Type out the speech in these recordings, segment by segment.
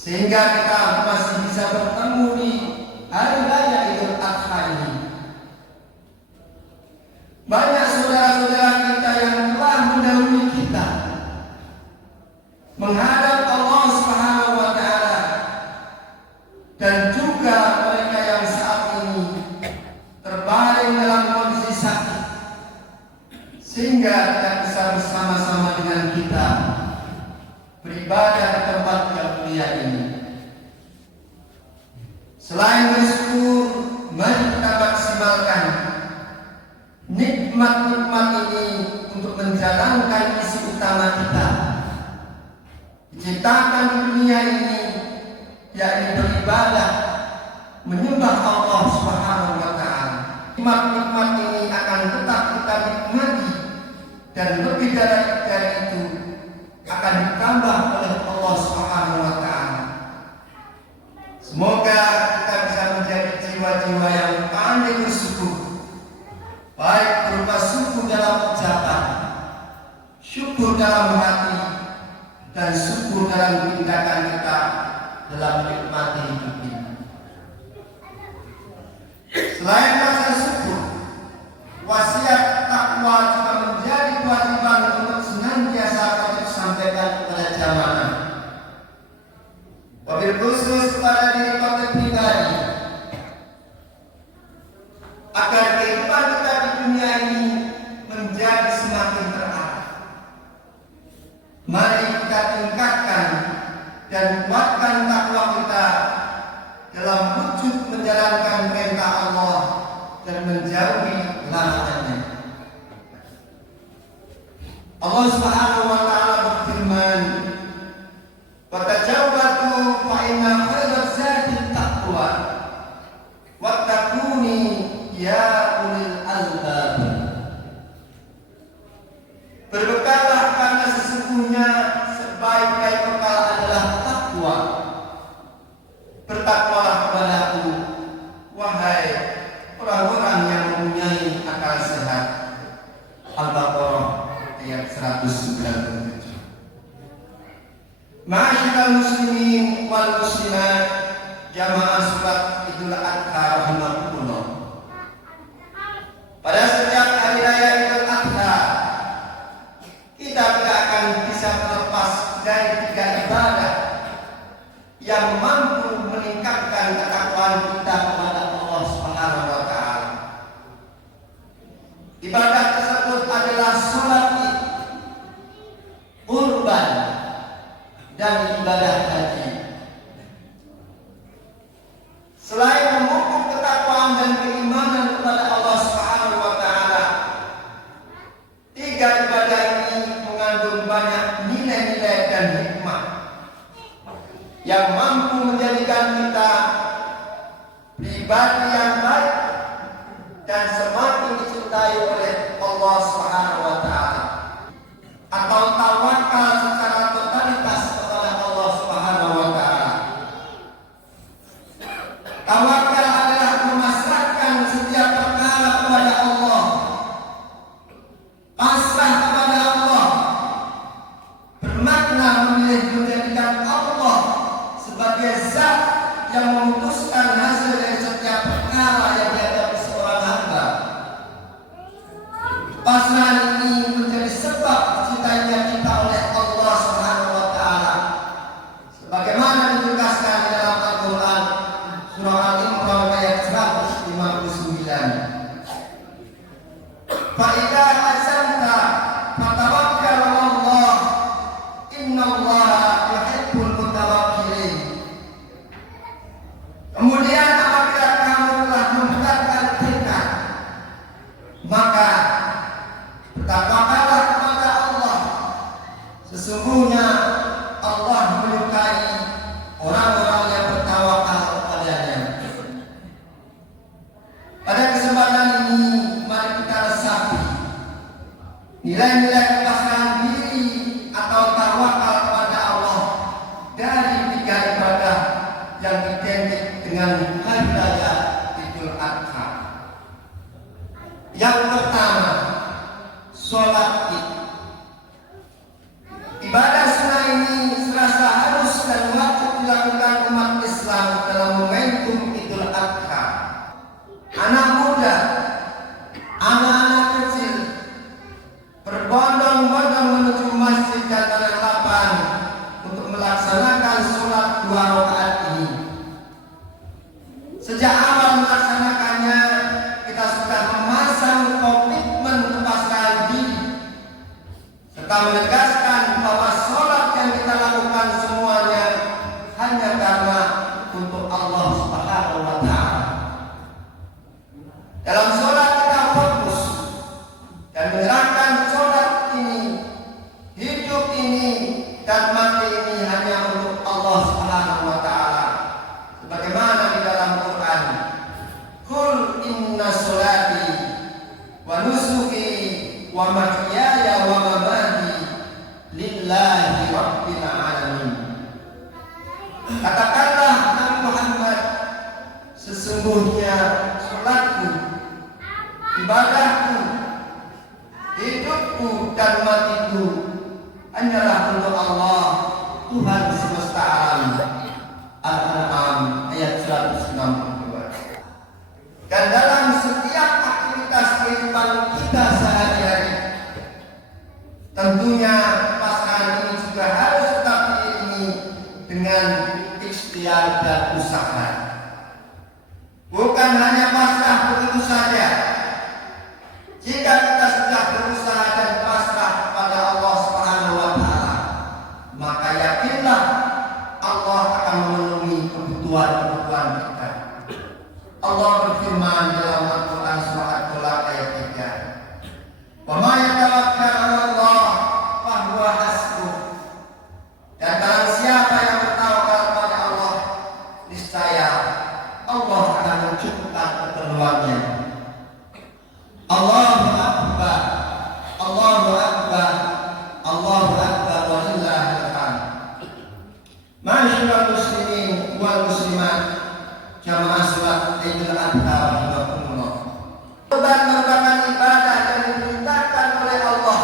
Sehingga kita masih bisa bertemu di Selain bersyukur, mari kita maksimalkan nikmat-nikmat ini untuk menjalankan misi utama kita diciptakan di dunia ini, yakni beribadah, menyembah Allah Subhanahu wa Ta'ala. Nikmat-nikmat ini akan tetap kita nikmati, dan lebih dari itu akan ditambah oleh Allah Subhanahu wa Ta'ala. Semoga kita bisa menjadi jiwa-jiwa yang pandai bersyukur, baik berupa syukur dalam ucapan, syukur dalam hati, dan syukur dalam tindakan kita dalam menikmati hidup ini. Selain rasa syukur, wasiat takwa juga menjadi kewajiban untuk senantiasa wajib sampaikan kepada jamaah. Wabil khusus kepada diri kita pribadi, agar kehidupan kita di dunia ini menjadi semakin terarah. Mari kita tingkatkan dan kuatkan takwa kita dalam wujud menjalankan perintah Allah dan menjauhi larangannya. Allah Subhanahu wa Ta'ala berfirman, "Wa tajawwadu fa inna khairaz zadi taqwa wattaquni ya ulil albab." Berbekallah karena sesungguhnya sebaik-baik bekal adalah takwa. Bertakwalah kepadaku, wahai orang-orang yang mempunyai akal sehat. Al-Baqarah ayat 197. Ma'asyiral muslimin wal muslimat, jamaah salat Idul Adha rahimakumullah. Pada setiap hari raya Idul Adha, kita tidak akan bisa terlepas dari 3 ibadah yang mampu meningkatkan ketakwaan kita kepada Allah Subhanahu wa Ta'ala. Ibadah tersebut adalah salat Id, kurban, dan ibadah haji. Selain memupuk ketakwaan dan keimanan kepada Allah Subhanahu wa Ta'ala, 3 ibadah ini mengandung banyak nilai-nilai dan hikmah yang mampu menjadikan kita pribadi yang baik dan semakin dicintai oleh Allah Subhanahu wa Ta'ala, atau tawakal secara totalitas kepada Allah Subhanahu wa Ta'ala. Tawakal adalah memasrahkan setiap perkara kepada Allah, pasrah kepada Allah, bermakna memilih menjadikan Allah sebagai zat yang memutuskan hasil dari setiap perkara yang dihadapi seorang hamba. Pasrah ini menjadi sebab dicintainya kita oleh Allah Subhanahu wa Ta'ala, sebagaimana ditegaskan di dalam Al-Quran surah Al-Imran ayat 159. Fa idza azamta fatawakkal 'ala Allah, innallaha yuhibbul mutawakkilin. Kemudian apabila kamu telah membulatkan tekad, maka bertakwakanlah kepada Allah. Sesungguhnya Allah menyukai orang-orang yang bertawakal kepadanya. Pada kesempatan ini, mari kita resapi nilai-nilai kepasrahan diri atau tawakal kepada Allah dari 3 ibadah yang identik dengan hari raya Idul Adha. Yang pertama, sholat Id. Ibadah sunnah ini serasa harus dan wajib dilakukan umat Islam dalam momentum Idul Adha. Anak muda, anak-anak kecil berbondong-bondong menuju masjid dan tanah lapang untuk melaksanakan sholat 2 rakaat ini. Sejak awal melaksanakannya, kita sudah memasang kopi wa mahyaya wa mamati lillahi rabbil alamin. Katakanlah Nabi Muhammad, sesungguhnya salatku, ibadahku, hidupku dan matiku hanyalah untuk Allah, Tuhan semesta alam. Al-An'am ayat 162. Dan dalam setiap aktivitas kehidupan kita sehari-hari, tentunya pasangan ini juga harus tetap diiringi dengan ikhtiar dan usaha. Bukan hanya pasrah begitu saja. Jika kita sudah berusaha dan pasrah pada Allah Subhanahu wa taala, maka yakinlah Allah akan memenuhi kebutuhan-kebutuhan kita. Allah berfirman dalam Al-Quran surat Al-Mulk ayat 3, "Wa ma yatawakkal 'ala Allah fa huwa hasbuh." Dan barang siapa yang bertawakal kepada Allah, niscaya Allah akan mencukupkan keperluannya. Allahu Akbar, Allahu Akbar, Allahu Akbar, walillahil hamd. Ma'asyiral muslimin wal muslimat, jamaah salat Idul Adha rahimakumullah. Kurban merupakan ibadah yang diperintahkan oleh Allah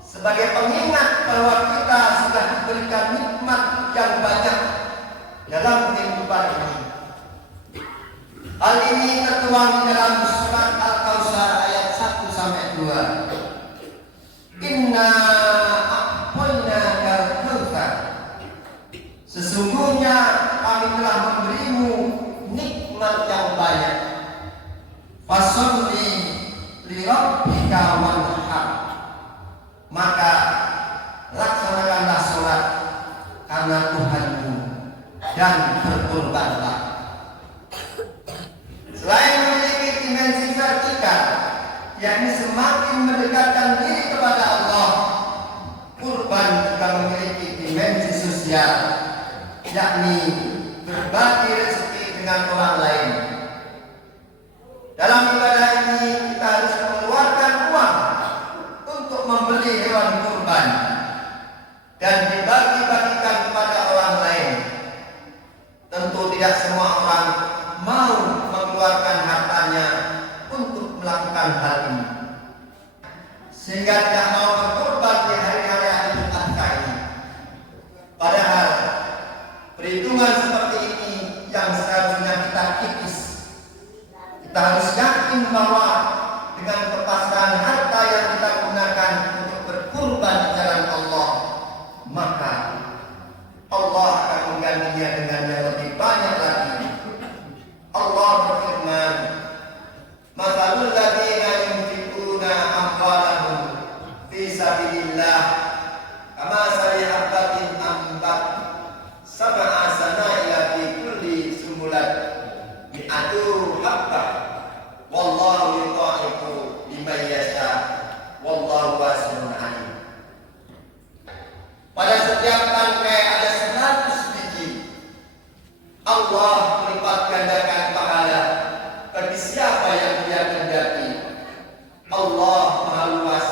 sebagai pengingat bahwa kita sudah diberikan nikmat yang banyak dalam kehidupan ini. Hal ini tertuang di dalam surat Al-Kautsar ayat 1 sampai 2. Inna a'tainaka al-kautsar. Sesungguhnya kami telah memberimu nikmat yang banyak. Fasholli li rabbika wanhar. Maka laksanakanlah salat karena Tuhanmu dan berkurbanlah. Selain memiliki dimensi vertikal, yakni semakin mendekatkan diri kepada Allah, kurban juga memiliki dimensi sosial, yakni berbagi rezeki dengan orang lain. Dalam ibadah ini kita harus mengeluarkan uang untuk membeli hewan kurban dan dibagi-bagikan kepada orang lain. Tentu tidak semua orang mau mengeluarkan hartanya untuk melakukan hal ini, sehingga tidak mau berkorban di hari-hari Idul Adha ini. Padahal perhitungan seperti ini yang seharusnya kita kikis. Kita harus yakin bahwa dengan kepasrahan harta yang kita gunakan untuk berkurban di jalan Allah, maka Allah akan menggantinya dengan yang lebih banyak lagi. Allah berfirman, "Matsalul ladzina yunfiquna amwalahum fi sabilillah kamatsali habbatin ambat sab'a sanabila fi kulli sumbulat mi'atu habbah wallahu yudha'ifu liman yasha wallahu wasi'un 'alim." Pada setiap tangkai ada 100 biji. Allah melipat gandakan pahala bagi siapa yang Dia kehendaki. Allah Maha Luas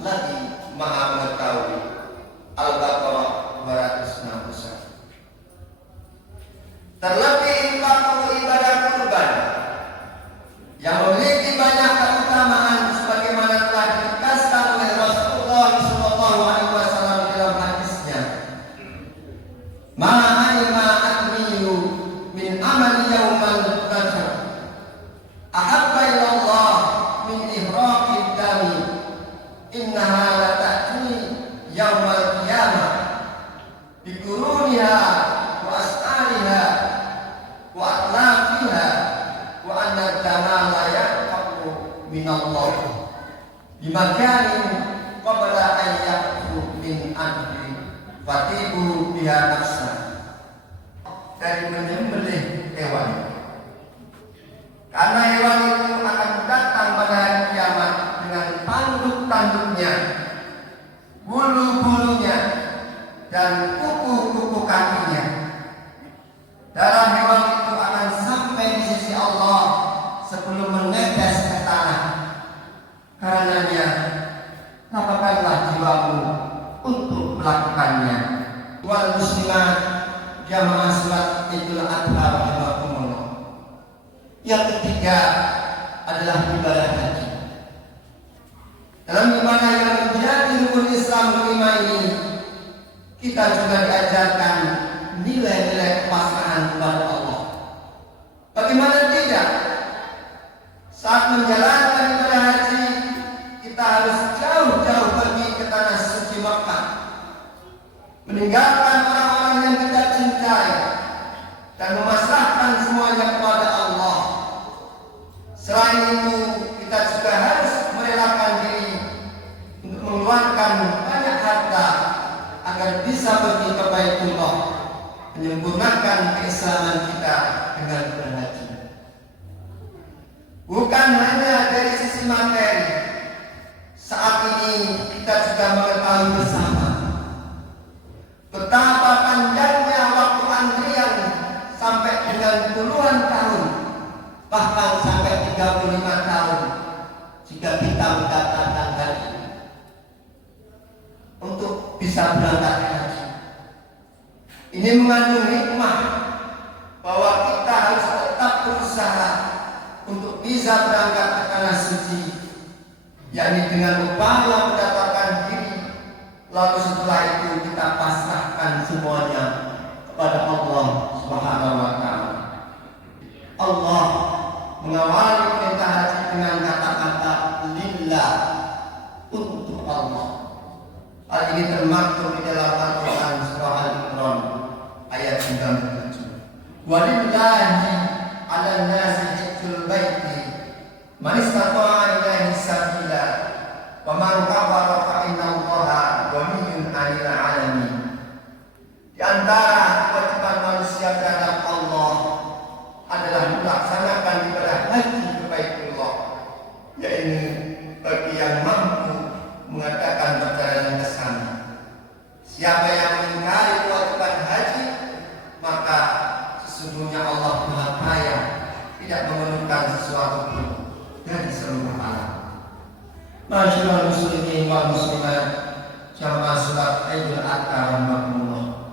lagi Maha Mengetahui. Al-Baqarah 261. Terlebih infak untuk ibadah kurban yang memiliki banyak keutamaan sebagaimana telah ditegaskan oleh Rasulullah sallallahu alaihi wasallam dalam hadisnya. Ma'alima admiyu min amali yaumal qadr ahabba ila Allah min ihraqid dami innaha la ta'ti yaumal qiyamah biquruniha wa as'ariha wa atlafiha wa anna dama la yaqbu min Allah bimakanin qabla an yaqbu min anhi fatibu biha nafsa. Dari menyembelih hewan, karena hewan itu akan datang pada hari kiamat dengan tanduk-tanduknya, bulu-bulunya, dan kuku-kuku kakinya. Darah hewan itu akan sampai di sisi Allah sebelum menetes ke tanah. Karenanya Yang ketiga adalah ibadah haji. Dalam ibadah yang menjadi rukun Islam kelima ini, kita juga diajarkan nilai-nilai kepasrahan kepada Allah. Bagaimana tidak? Saat menjalankan ibadah haji, kita harus jauh-jauh pergi ke tanah suci Makkah, meninggalkan orang-orang yang kita cintai dan memasrahkan semuanya kepada Allah. Selain itu, kita juga harus merelakan diri untuk mengeluarkan banyak harta agar bisa pergi ke Baitullah, menyempurnakan keislaman kita dengan berhaji. Bukan hanya dari sisi materi, saat ini kita juga mengetahui bersama betapa panjangnya waktu antrian sampai dengan puluhan tahun, bahkan sampai 35 tahun jika kita mendapatkan haji untuk bisa berangkat haji. Ini mengandung hikmah bahwa kita harus tetap berusaha untuk bisa berangkat ke tanah suci, yakni dengan upaya mendapatkan diri, lalu setelah itu kita pasrahkan semuanya kepada Allah Subhanahu wa Ta'ala. Allah mengawali perintah haji dengan kata-kata lillah, untuk Allah. Hal ini termaktub di dalam Al-Quran surah Al-Imran ayat 97. Walillahi 'alan nasi hajjul baiti man istata'a ilaihi sabila wa man kafara fa innallaha ghaniyyun 'anil 'alamin. Di antara kewajiban manusia terhadap Allah adalah melaksanakan ibadah haji ke Baitullah, yaitu bagi yang mampu mengadakan perjalanan ke sana. Siapa yang mengingkari kewajiban haji, maka sesungguhnya Allah Maha Kaya, tidak memerlukan sesuatu pun dari seluruh alam. Masyaallah muslimin wal muslimat, jamaah salat Idul Adha rahimakumullah.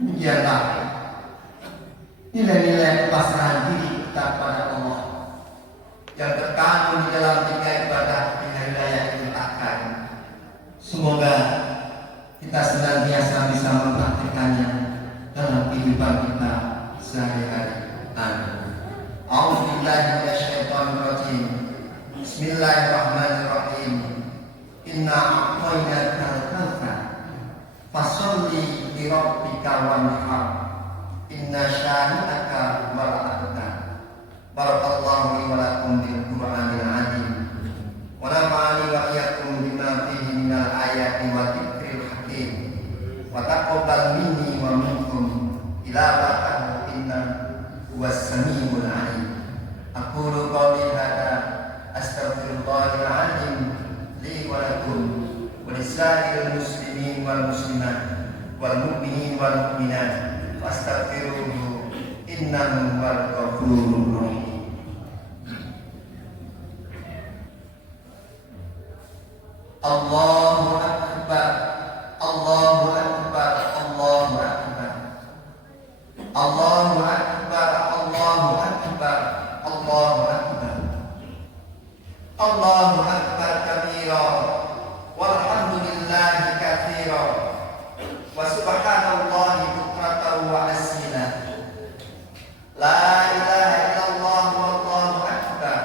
Demikianlah nilai-nilai kepasrahan diri kita kepada Allah yang terkandung di dalam tiga ibadah di hari raya Idul Adha. Semoga kita senantiasa bisa mempraktikkannya dalam kehidupan kita sehari-hari. Amin. A'udzubillahi minasyaitonirrajim. Bismillahirrahmanirrahim. Inna a'tainakal kautsar fasholli li rabbika wanhar. Inna syani'aka wal abtar. Barakallahu li wa lakum bil Qur'anil azim. Wa nafa'ani wa iyyakum bima fihi minal ayati wa dzikril hakim. Wa taqabbal minni wa minkum tilawatan innahu huwas samiul alim. Aqulu qawli hadza astaghfirullahal azim li wa lakum wa lisa'iril muslimin wal muslimat wal mu'minin wal mu'minat fastaghfiruhu innahu huwal ghafurur rahim. Allahu akbar, Allahu akbar, Allahu akbar, Allahu akbar, Allahu akbar, Allahu akbar, Allahu akbar kabira, walhamdulillahi katsira, wa subhanallahi bukratan wa asila. La ilaha illallah wallahu akbar,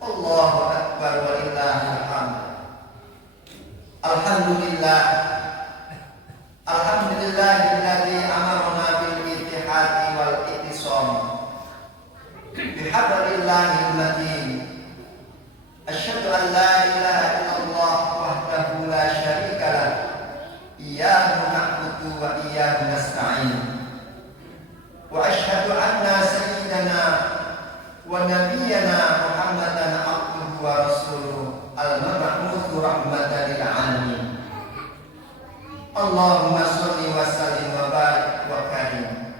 Allahu akbar walillahil hamd. Alhamdulillah, alhamdulillahilladzi amarna bil ittihadi wal ittisam bihablillahil matin. Asyhadu an la ilaha illallah wahdahu la syarika lah, iyyahu na'budu wa iyyahu nasta'in. Wa asyhadu anna sayyidana wa nabiyyana Muhammadan abduhu wa rasuluhu al-mab'utsu rahmatan lil alamin. Allahumma shalli wa sallim wa barik wa karim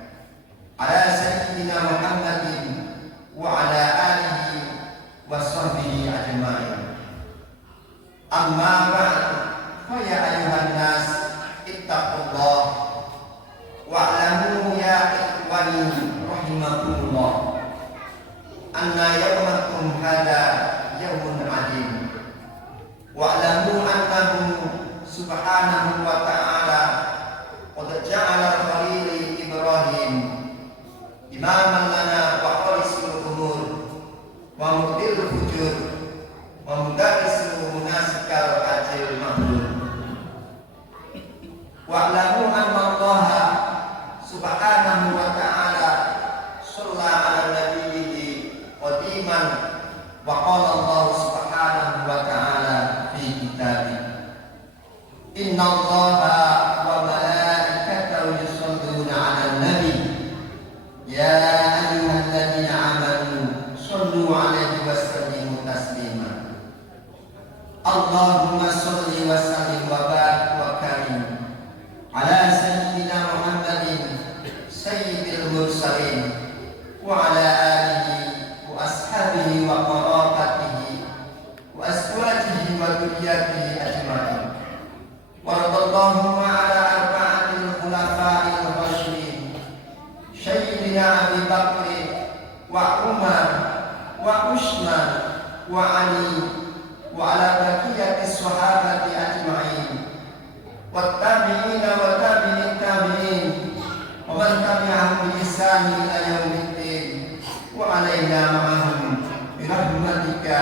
ala sayyidina Muhammadin wa ala alihi wa sahbihi ajma'in. anna yawmakum hada yawmun adim wa'lamu annahu subhanahu wa ta'ala qad ja'ala khalili Ibrahim imaman lana wa khalisul umur wa mudil fujur wa mudarisul munasikal ajil mahdud wa'lamu anna Allah subhanahu wa ta'ala shalla ala nabiyyihi qadiman wa qala Allah subhanahu wa ta'ala fi kitabih inna Allaha wa malaikatahu yusholluna 'alan nabi ya ayyuhalladzina amanu shollu 'alaihi wa sallimu taslima Allahumma sholli wa sallim wa barik wa karim ala sayyidina Muhammadin sayyidil mursalin wa ala alihi wa ashabihi wa qarabatihi wa azwajihi wa dhurriyyatihi ajma'in wa radallahu ala arba'atil khulafa'il rasyidin sayyidina Abi Bakr wa Umar wa Utsman wa Ali wa ala baqiyatis sahabati ajma'in wa tabi'ina wa tabi'in tabi'in wa man tabi'ahum bi ihsan ila yaumiddin wa alaina ma'ahum bi rahmatika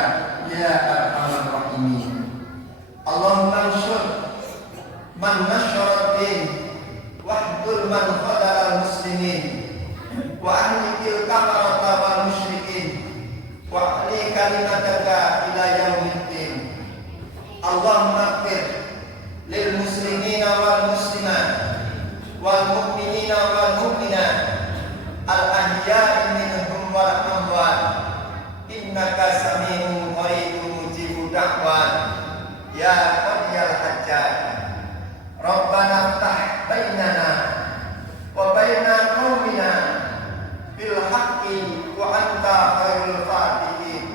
ya arhamar rahimin Allahumma anshur man nasyara din wahdul man khadara muslimin wa ahlikil kafarata wal musyrikin wa ahli kalimataka ila yaumiddin Allahumma ighfir lil muslimina wal muslimat wal mu'minina wal mu'minat al ahya'i minhum wal amwat innaka sami'un qaribun mujibud da'wat ya qadiyal hajjat Rabbana ftah bainana wa baina qaumina bil haqqi wa anta khairul fatihin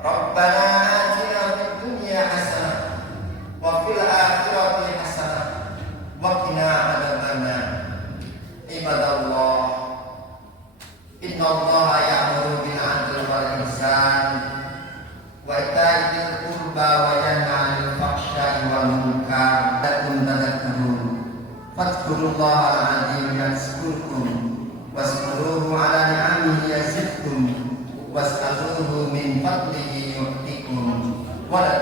Rabbana atina fid dunya hasanah wa fil akhirati hasanah wa qina adzabannar ibadallah inna Allaha ya'muru bil 'adli wal ihsan wa ita'i dzil qurba wa yanha 'anil fahsya'i wal munkar lakum tadhakkarun fadhkurullaha al-'azim yazkurkum waskuruhu 'ala ni'amihi yazidkum was'aluhu min fadlihi yu'tikum wa la